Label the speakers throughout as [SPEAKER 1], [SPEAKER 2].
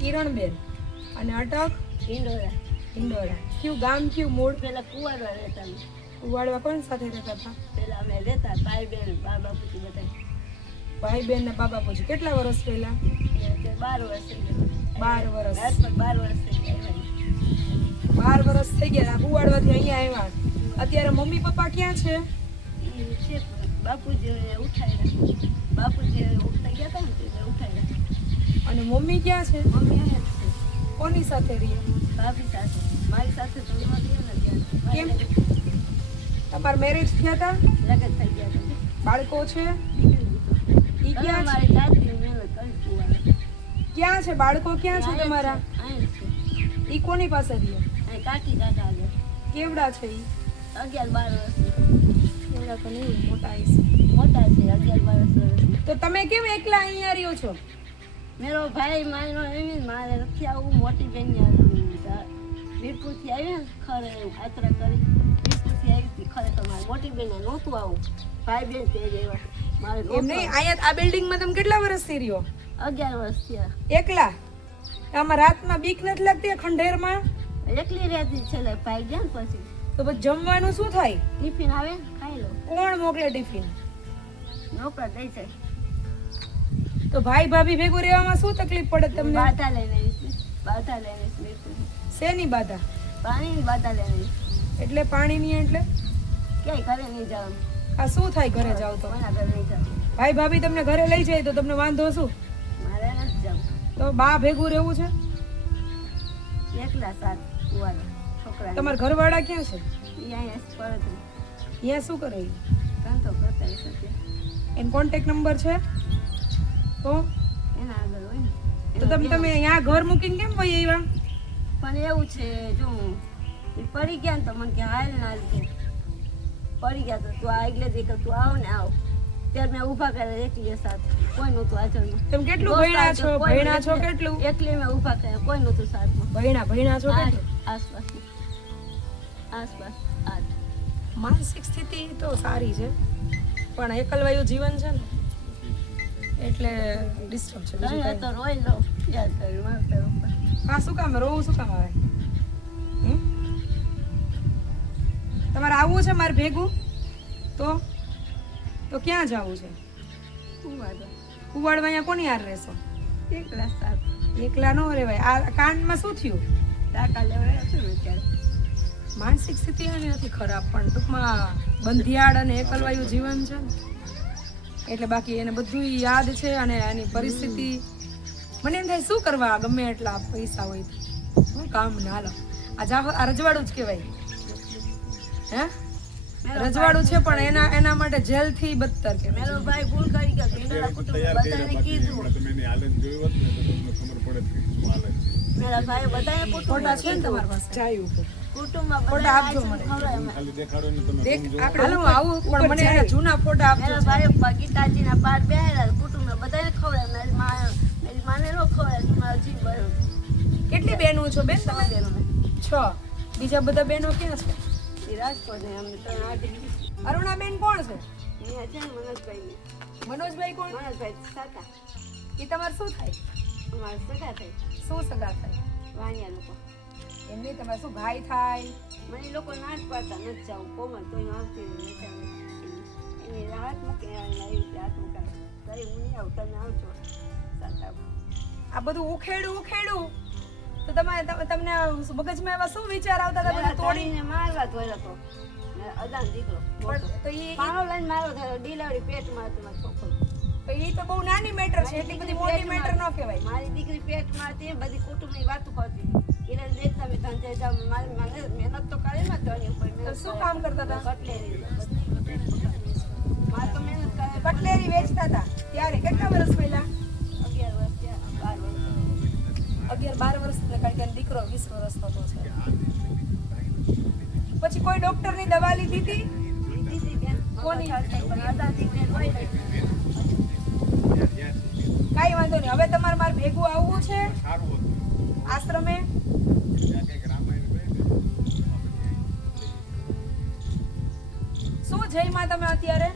[SPEAKER 1] કિરણબેન. અને અટક?
[SPEAKER 2] ઇન્દોરા
[SPEAKER 1] ઇન્દોરા કયું ગામ કયું મૂળ?
[SPEAKER 2] પેલા કુવાડવા રહેતા
[SPEAKER 1] કુવાડવા કોણ સાથે રહેતા હતા?
[SPEAKER 2] પેલા અમે રહેતા ભાઈ બેન બા બાપુજી બધા.
[SPEAKER 1] ભાઈ બેન ને બાબા પૂછ્યું કેટલા વર્ષ પહેલા?
[SPEAKER 2] બાર વર્ષ
[SPEAKER 1] બાર વર્ષ
[SPEAKER 2] બાર વર્ષ
[SPEAKER 1] બાર વર્ષ થઈ ગયા. કુવાડવાથી અહીંયા આવ્યા. અત્યારે મમ્મી પપ્પા ક્યાં છે?
[SPEAKER 2] બાપુજી ઉઠાય બાપુજી ઉઠતા ગયા હતા ને
[SPEAKER 1] અને મમ્મી ક્યાં છે?
[SPEAKER 2] મમ્મી અહીંયા જ છે.
[SPEAKER 1] કોની સાથે રહીએ
[SPEAKER 2] ભાભી સાથે. મારી સાથે તો એમાં રહીએ ને
[SPEAKER 1] કેમ? તમારા મેરેજ થયા હતા
[SPEAKER 2] લગ્ન થઈ ગયા હતા
[SPEAKER 1] બાળકો છે? ઈ ક્યાં છે?
[SPEAKER 2] મારી
[SPEAKER 1] ક્યાં છે બાળકો? ક્યાં છે તમારા? ઈ કોની પાસે રહીએ
[SPEAKER 2] કાકી દાદા
[SPEAKER 1] કેવડા છે ઈ?
[SPEAKER 2] અગિયાર બાર વર્ષ.
[SPEAKER 1] કેવડા તો નહીં મોટા
[SPEAKER 2] મોટા છે અગિયાર બાર વર્ષ.
[SPEAKER 1] તો તમે કેમ એકલા અહીંયા રહ્યો છો?
[SPEAKER 2] મેરો ભાઈ માયનો એવી મારે નથી આવું મોટી બેન વીરપુરથી આવી ને ખરે યાત્રા કરી. વીરપુરથી આવી હતી તો મારી મોટી બેન નહોતું આવું. ભાઈ બેન તે જેવા મારે
[SPEAKER 1] એમ નહીં? અહીંયા આ બિલ્ડિંગમાં તમે કેટલા વર્ષથી રહ્યો?
[SPEAKER 2] અગિયાર વર્ષ થયા.
[SPEAKER 1] એકલા? આમાં રાતમાં બીક નથી લાગતી ખંડેરમાં?
[SPEAKER 2] એકલી રહેતી છેલ્લે ભાઈ ગયા ને પછી.
[SPEAKER 1] તો પછી જમવાનું શું થાય?
[SPEAKER 2] ટિફિન આવે ખાઈ લો.
[SPEAKER 1] કોણ મોકલે ટિફિન?
[SPEAKER 2] નોકરા દઈ જાય.
[SPEAKER 1] તો ભાઈ ભાભી ભેગું રહેવામાં શું તકલીફ પડે તમને?
[SPEAKER 2] બાધા લઈને આવીશ બાધા લઈને આવીશ
[SPEAKER 1] શેની બાધા?
[SPEAKER 2] પાણીની બાધા લઈને આવીશ.
[SPEAKER 1] એટલે પાણીની એટલે?
[SPEAKER 2] ક્યાંય ઘરે નહીં જવાનું
[SPEAKER 1] આ શું થાય ઘરે જાવ તો? ભાઈ ભાભી તમને ઘરે લઈ જાય તો તમને વાંધો શું?
[SPEAKER 2] મારે નથી જવું.
[SPEAKER 1] તો બા ભેગું રહેવું છે?
[SPEAKER 2] એકલા સાત કુવાના છોકરા
[SPEAKER 1] તમારા ઘરવાળા ક્યાં છે?
[SPEAKER 2] અહીંયા
[SPEAKER 1] શું કરે. એનો કોન્ટેક્ટ નંબર છે? તો?
[SPEAKER 2] એના આગળ હોય ને.
[SPEAKER 1] તો તમે તમે અહીંયા ઘર મૂકીને કેમ પછી આવ્યા?
[SPEAKER 2] પણ એવું છે જો એ પડી ગયા ને તો મને કે હાલ ના પડી ગયા તો તું આ એટલે કે તું આવ ને આવ. ત્યારે મેં ઊભા કર્યા એકલી સાથ. કોઈ નહોતું આચરણ
[SPEAKER 1] તમે કેટલું ભણ્યા છો ભણ્યા છો કેટલું?
[SPEAKER 2] એકલી મેં ઊભા કર્યા કોઈ નહોતું સાથમાં
[SPEAKER 1] ભણ્યા ભણ્યા છો કેટલું?
[SPEAKER 2] આસપાસ. આસપાસ આઠ.
[SPEAKER 1] માનસિક સ્થિતિ તો સારી છે. પણ એકલવાયું જીવન છે ને? એટલે ડિસ્ટર્બ છે બીજું કાંઈ
[SPEAKER 2] તો રોઈ લો યાદ કરી
[SPEAKER 1] મારે હા શું કામ? રોવું શું કામ આવે તમારે આવવું છે મારે ભેગું? તો? તો ક્યાં જવું છે?
[SPEAKER 2] વાંધો
[SPEAKER 1] કુવાડવા અહીંયા કોની હાર રહેશો?
[SPEAKER 2] એકલા સાથ.
[SPEAKER 1] એકલા નો રહેવાય. આ કાનમાં શું થયું?
[SPEAKER 2] ટાકા લેવાય હતું ને ત્યારે
[SPEAKER 1] માનસિક સ્થિતિ એની નથી ખરાબ પણ ટૂંકમાં બંધિયાળ અને એકલવાયું જીવન છે ને. એટલે બાકી એને બધું યાદ છે અને એની પરિસ્થિતિ મને એમ થાય શું કરવા ગમે એટલા પૈસા હોય શું કામ ના લો આ જા આ રજવાડું જ કહેવાય. હે? રજવાડું છે પણ એના એના માટે જેલથી બદતર કે
[SPEAKER 2] મેલો ભાઈ ભૂલ કરી ગયો ભીંડોળા કુટુંબ બધાને કીધું. મેરા ભાઈ બધાને કુટુંબ
[SPEAKER 1] ફોટા છે ને તમારી પાસે? જાય ઉપર. ફોટા આપજો મને.
[SPEAKER 2] ખવડાવ્યા.
[SPEAKER 1] દેખ હાલો હું આવું પણ મને એના જૂના ફોટા આપજો.
[SPEAKER 2] મેરા ગીતાજીના પાર બેહાડ્યા કુટુંબમાં બધાને ખવડાવ્યા મારી મા મારી માને નો ખવડાવ્યા મારા જીવ બળ્યો
[SPEAKER 1] કેટલી બહેનો છો બેન તમે?
[SPEAKER 2] બહેનોને.
[SPEAKER 1] છ. બીજા બધા બહેનો ક્યાં છે?
[SPEAKER 2] એ રાજકોટ અમે ત્રણ આઠ
[SPEAKER 1] અરુણાબેન કોણ છે?
[SPEAKER 2] અહીંયા છે ને મનોજભાઈ.
[SPEAKER 1] મનોજભાઈ કોણ?
[SPEAKER 2] મનોજભાઈ સાતા.
[SPEAKER 1] એ તમારે શું થાય?
[SPEAKER 2] અમારે સગા થાય.
[SPEAKER 1] શું સગા થાય?
[SPEAKER 2] વાણિયા લોકો.
[SPEAKER 1] એમની તમારે શું ભાઈ થાય?
[SPEAKER 2] મને લોકો ના જ પાડતા નથી જાઉં. કોમન તો આવતી એની રાહત મૂકે આવી રીતે હાથ ત્યારે હું નહીં આવું તમે આવજો.
[SPEAKER 1] આ બધું ઉખેડું ઉખેડું. તો તમારે તમ- તમને મગજમાં એવા શું વિચાર આવતા હતા? બધું
[SPEAKER 2] તોડીને મારવા ધોયો હતો અદાન દીકરો
[SPEAKER 1] તો એ
[SPEAKER 2] પાણો લઈને મારો થયો ડિલાવરી પેટમાં હતો મારો છોકરો.
[SPEAKER 1] તો એ તો બહુ નાની મેટર છે એટલી બધી મોટી મેટર ન કહેવાય.
[SPEAKER 2] મારી દીકરી પેટમાં હતી બધી કુટુંબની વાતો કરતી એને દેખતા મેં ધંધે જાઉં મારી મને મહેનત તો કરે ને ધણી ઉપર
[SPEAKER 1] તો શું કામ કરતા હતા
[SPEAKER 2] કટલેરી મારે તો મહેનત કરે
[SPEAKER 1] કટલેરી વેચતા હતા ત્યારે કેટલા વર્ષ પહેલા
[SPEAKER 2] અગિયાર વર્ષ બાર વર્ષ
[SPEAKER 1] અગિયાર બાર વર્ષ કારણ કે દીકરો વીસ વર્ષનો તો છે પછી કોઈ ડોક્ટરની દવા લીધી હતી કોની? કાંઈ વાંધો નહીં હવે તમારે મારે ભેગું આવવું છે આશ્રમે શું જયમાં તમે અત્યારે?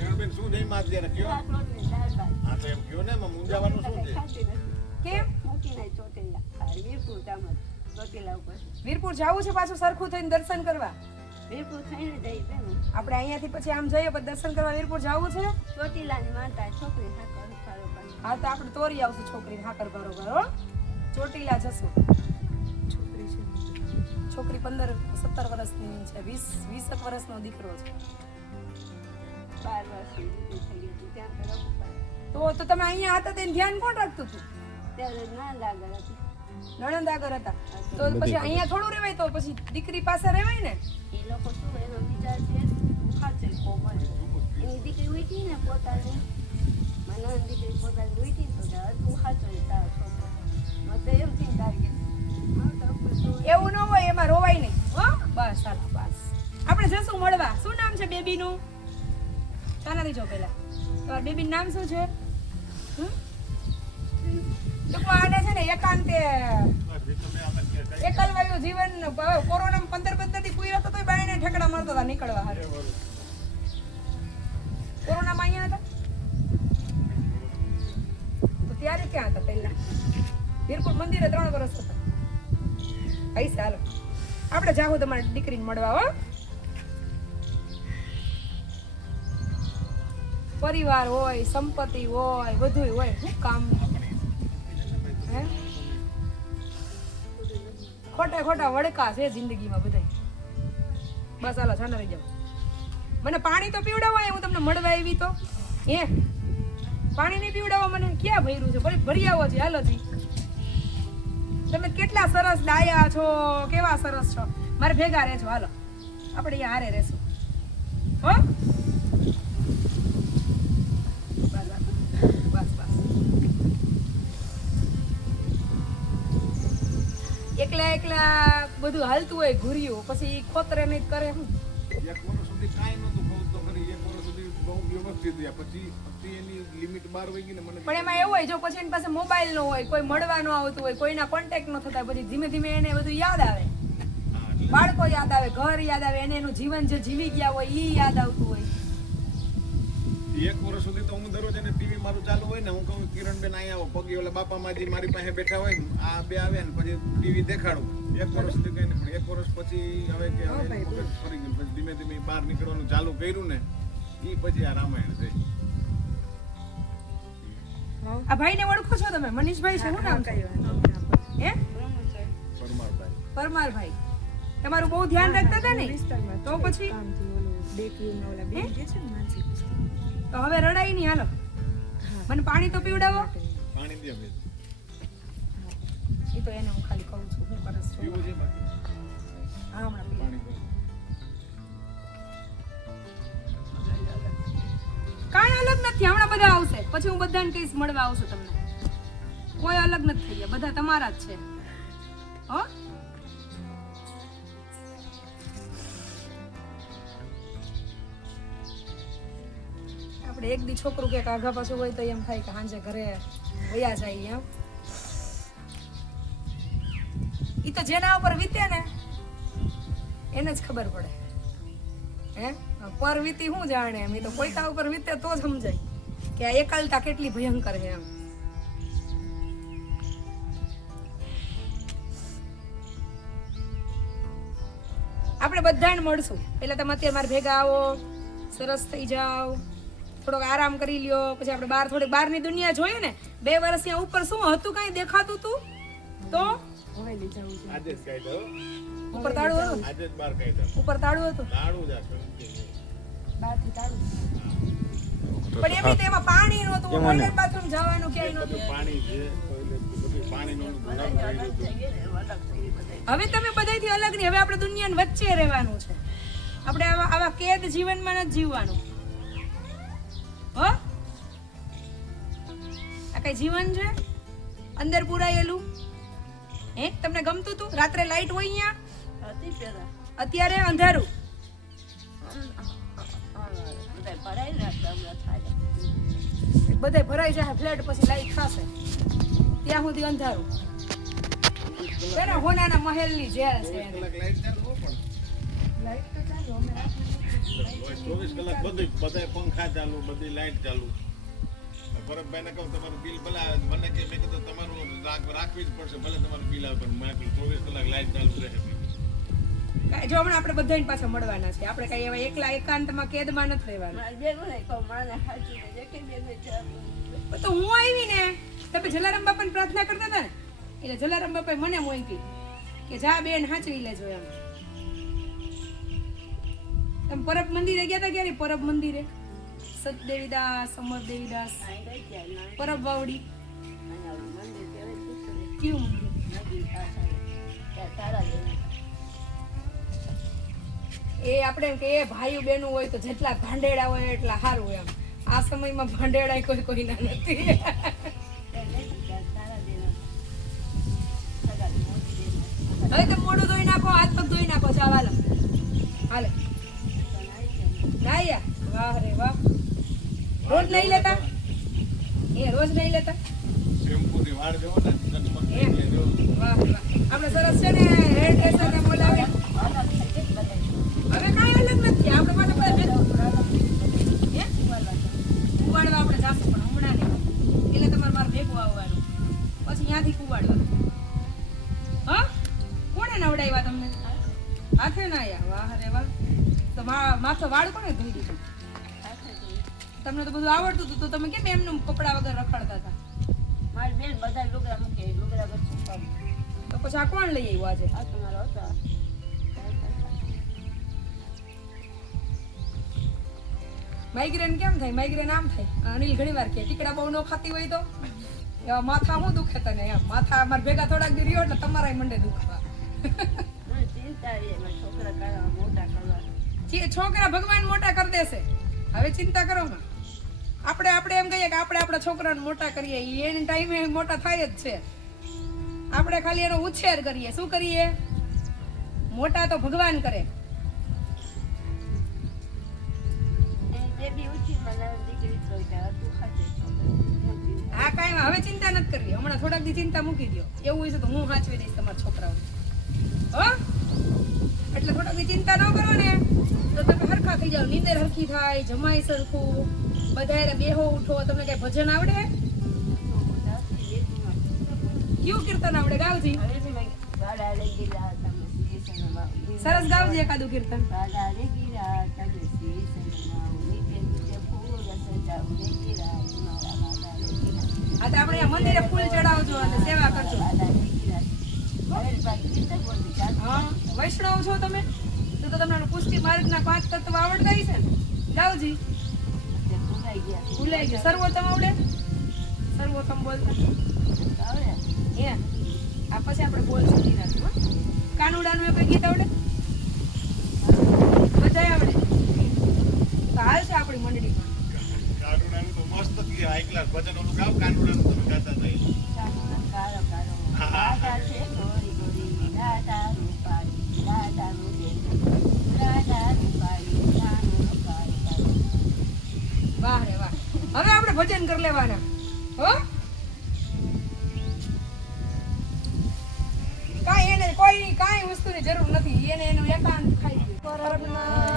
[SPEAKER 3] શું શું જઈમાં અત્યારે કયો?
[SPEAKER 2] શાક રોટલી દાળ ભાત
[SPEAKER 3] હા તો એમ કયો ને એમાં શું છે?
[SPEAKER 1] કેમ?
[SPEAKER 2] મૂકીને ચોટીલા. આ વીરપુર ગામ જ ઉપર.
[SPEAKER 1] વીરપુર જવું છે પાછું સરખું થઈને દર્શન કરવા?
[SPEAKER 2] વીરપુર થઈને જઈએ
[SPEAKER 1] આપણે અહીંયાથી પછી આમ જઈએ પછી દર્શન કરવા વીરપુર જવું છે?
[SPEAKER 2] ચોટીલાની માતા છોકરી હા
[SPEAKER 1] તો આપણે તોરી આવશું છોકરી હાકર બરોબર હો? ચોટીલા જશું. છોકરી પંદર સત્તર વર્ષની છે. વીસ વીસ એક વર્ષનો દીકરો છે.
[SPEAKER 2] બાર વર્ષ થઈ ગઈ ત્યાં તો રમવું
[SPEAKER 1] તો તમે અહીંયા હતા તેને ધ્યાન કોણ રાખતું હતું?
[SPEAKER 2] ત્યારે ના આગળ હતી.
[SPEAKER 1] નણંદ આગળ હતા તો પછી અહીંયા થોડું રહેવાય તો પછી દીકરી પાસે રહેવાય ને?
[SPEAKER 2] એ લોકો શું એનો વિચાર છે? ખાશે કોમલ એની દીકરી ઉઠી ને પોતાની મને દીકરી પોતાની ઉઠી તો તું ખાચો તારો છોકરો. મને એમ થઈને તો તો
[SPEAKER 1] એવું ન હોય, એમાં રોવાય નહીં. હો? બસ ચાલો બસ. આપણે જશું મળવા. શું નામ છે બેબીનું? તાના જો પહેલા. તમારા બેબીનું નામ શું છે? ટૂંકમાં આને છે ને એકાંતે એકલવાયું જીવન કોરોના પંદર પદ્ધતિ પૂરી હતો તોય બાઈને ઠેકડા મળતા હતા, નીકળવા હારું. કોરોનામાં અહીંયા હતા? તો ત્યારે ક્યાં હતા પહેલા? વીરપુર મંદિરે ત્રણ વર્ષ હતા. પૈસા હાલો. આપણે જાહો તમારી દીકરીને મળવા, હો. પરિવાર હોય, સંપત્તિ હોય બધું હોય, શું કામ? હે? ખોટા ખોટા વડકા છે જિંદગીમાં બધા બસ હાલો છાના રહી જાઓ. મને પાણી તો પીવડાવો હું તમને મળવા આવી તો. હે? પાણી નહીં પીવડાવો, મને ક્યાં ભર્યું છે? ભરી આવો છે હાલો જી તમે કેટલા સરસ ડાયા છો, કેવા સરસ છો. મારે ભેગા રહેજો, હાલો. આપણે અહીંયા હારે રહેશું. હો? એકલા એકલા બધું હાલતું હોય, ઘૂર્યું, પછી ખોતરે નહીં કરે શું
[SPEAKER 3] બહુ વ્યવસ્થિત પછી પછી એની લિમિટ બાર વહી ગઈ ને મને
[SPEAKER 1] પણ એમાં એવું હોય જો પછી એની પાસે મોબાઈલ નો હોય કોઈ મળવા નો આવતું હોય કોઈના કોન્ટેક્ટ નો થતા પછી ધીમે ધીમે એને બધું યાદ આવે. બાળકો યાદ આવે ઘર યાદ આવે એને એનું જીવન જે જીવી ગયા હોય ઈ યાદ આવતું હોય.
[SPEAKER 3] એક વર્ષ સુધી તો હું દરરોજ એને ટીવી મારું ચાલુ હોય ને હું કહું કિરણબેન અહીંયા આવો પગી ઓલા બાપા માજી મારી પાસે બેઠા હોય ને આ બે આવે ને પછી ટીવી દેખાડું. એક વર્ષ સુધી કઈ નહીં પણ એક વર્ષ પછી હવે કે હવે ફરી ગયું પછી ધીમે ધીમે બહાર નીકળવાનું ચાલુ કર્યું ને ઈ પછી આ રામાયણ છે.
[SPEAKER 1] આ ભાઈને ઓળખો છો તમે? મનીષભાઈ છે શું નામ કહ્યું હે
[SPEAKER 3] પરમારભાઈ.
[SPEAKER 1] પરમારભાઈ. તમારું બહુ ધ્યાન રાખતા હતા ને? તો પછી? તો હવે રડાઈ નહીં હાલો. મને પાણી તો પીવડાવો.
[SPEAKER 3] પાણી દે
[SPEAKER 1] એ તો એને હું ખાલી કહું છું હું કરસ છું
[SPEAKER 3] પીવું છે બાકી?
[SPEAKER 1] હા હમણાં અલગ નથી, હમણાં બધા આવશે. પછી હું બધાને કહીશ, મળવા આવશું તમને. કોઈ અલગ નથી થઈ ગયા, બધા તમારા જ છે. હો? આપણે એક દી છોકરું કે આઘા પાછું હોય તો એમ થાય કે સાંજે ઘરે વયા જાય એમ. ઈ તો જેના ઉપર વીતે ને, એને જ ખબર પડે. હે? પર વીતી શું જાણે એમ? એ તો કોઈકા ઉપર વીતે તો જ સમજાય. કે આ એકલતા કેટલી ભયંકર છે એમ. આપણે બધાને મળશું. એટલે તમે અત્યારે મારે ભેગા આવો સરસ થઈ જાઓ. થોડોક આરામ કરી લ્યો. પછી આપણે બહાર થોડીક બહારની દુનિયા જોઈએ ને બે વર્ષ ત્યાં ઉપર શું હતું કાંઈ દેખાતું હતું તો? ઉપર તાળું હતું? ઉપર તાળું હતું? પણ એમ નહીં તો એમાં પાણી નહોતું ટોયલેટ બાથરૂમ જવાનું ક્યાંય નહોતું.
[SPEAKER 3] પાણી છે.
[SPEAKER 1] હવે તમે બધાયથી અલગ નહીં હવે આપણે દુનિયાની વચ્ચે રહેવાનું છે. આપણે આવા આવા કેદ જીવનમાં નથી જીવવાનું. હો? આ કઈ જીવન છે? અંદર પુરાયેલું? હે? તમને ગમતું હતું રાત્રે લાઈટ હોય અહીંયા અત્યારે અંધારું.
[SPEAKER 2] બધા ભરાઈ
[SPEAKER 1] બધે જાય ફ્લેટ પછી લાઈટ થશે. ત્યાં સુધી અંધારું. છે ને હોનાના મહેલની જેલ છે
[SPEAKER 3] ચોવીસ કલાક બધું બધાય પંખા ચાલુ બધી લાઈટ ચાલુ. ભરતભાઈને કહું તમારું બિલ ભલે આવે. મને કે મેં કીધું તમારું રાખ- રાખવી જ પડશે ભલે તમારું બિલ આવે પણ મેં ચોવીસ કલાક લાઈટ ચાલુ રહે.
[SPEAKER 1] જો હમણાં આપણે બધાની પાસે મળવાના છે. આપણે કઈ એવા એકલા એકાંતમાં કેદમાં નથી રહેવાના. તો હું આવી ને. તમે જલારામ બાપાની પ્રાર્થના કરતા હતા ને? એટલે જલારામ બાપાએ મને મોઈકી કે જા બેન હાચવી લેજો એમ. તમે પરબ મંદિરે ગયા હતા ક્યારે પરબ મંદિરે? સતદેવીદાસ અમર દેવીદાસ પરબ વાવડી. કયું મંદિર? એ આપણે કે એ ભાઈઓ બહેનું હોય તો જેટલા ભાંડેડા હોય એટલા સારું એમ. આ સમયમાં ભાંડેડા કોઈ કોઈના નથી. હવે તો મોઢું ધોઈ નાખો હાથ પગ ધોઈ નાખો ચાલ હાલો. હાલે. નાયા વાહ રે વાહ. રોજ નહીં લેતા? એ રોજ નહીં લેતા? વાહ વાહ. આપણે સરસ છે ને હેર ડ્રેસર ને બોલાવે માથો વાળ કોને ધોઈ દીધું? તમને તો બધું આવડતું હતું. તો તમે કેમ એમનું કપડા વગર રખડતા હતા?
[SPEAKER 2] મારી બેન બધા લુગડા મૂકે લુગડા
[SPEAKER 1] તો પછી આ કોણ લઈ આવ્યું આજે?
[SPEAKER 2] આ તમારો હતો.
[SPEAKER 1] માઇગ્રેન કેમ થાય? માઇગ્રેન આમ થાય. અનિલ ઘણી વાર કે ટીકડા બહુ ન ખાતી હોય તો? એવા માથા શું દુખે તને એમ. માથા અમારે ભેગા થોડાક દી રહ્યો એટલે તમારા મંડે દુખવા.
[SPEAKER 2] છોકરા
[SPEAKER 1] ભગવાન મોટા કરી દેશે. હવે ચિંતા કરો માં. આપણે આપણે એમ કહીએ કે આપણે આપણા છોકરાને મોટા કરીએ. એની ટાઈમે મોટા થાય જ છે. આપણે ખાલી એનો ઉછેર કરીએ. શું કરીએ? મોટા તો ભગવાન કરે. આ કાંઈ હવે ચિંતા નથી કરવી. હમણાં થોડાક દી ચિંતા મૂકી દો એવું હોય છે તો હું સાચવી દઈશ તમારા છોકરાઓ હો? એટલે થોડાક દી ચિંતા ન કરો ને. તો તમે હરખા થઈ જાઓ. નીંદર હરખી થાય જમાય સરખું. બધાય બેહો ઉઠો. તમને કઈ ભજન આવડે? કયું કીર્તન આવડે? ગાવજી? સરસ ગાવજી એકાદું કીર્તન. આ તો આપણે મંદિરે ફૂલ ચડાવજો અને સેવા કરજો. હા વૈષ્ણવ છો તમે? તો તો તમને પુષ્ટિ માર્ગના પાંચ તત્વ આવડતા હશે ને? ગાવજી
[SPEAKER 2] ભૂલાઈ ગયા.
[SPEAKER 1] સર્વોત્તમ આવડે? સર્વોત્તમ બોલતા. હે આ પછી આપણે બોલશું ધીરાથી, હો. કાનુડાનું કોઈ ગીત આવડે? બધાય આવડે. તો હાલ છે આપણી મંડળીમાં
[SPEAKER 3] તો હાઈ ક્લાસ ભજન ઓલું ગાવ કાનુડાનું તમે ગાતા હતા એ.
[SPEAKER 2] ચાલો કારો કારો રાધા છે ગોરી ગોરી રાધા રૂપાળી રાધા રૂપે રાધા રૂપાળી રાનું રૂપાળી
[SPEAKER 1] વાહ રે વાહ હવે આપણે ભજન કરી લેવાના. હો? કાંઈ એને કોઈ કાંઈ વસ્તુની જરૂર નથી. એને એનું એકાંત ખાઈ પરમના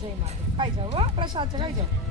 [SPEAKER 1] જય માતા ખાઈ જાઓ પ્રસાદ છે જાઓ.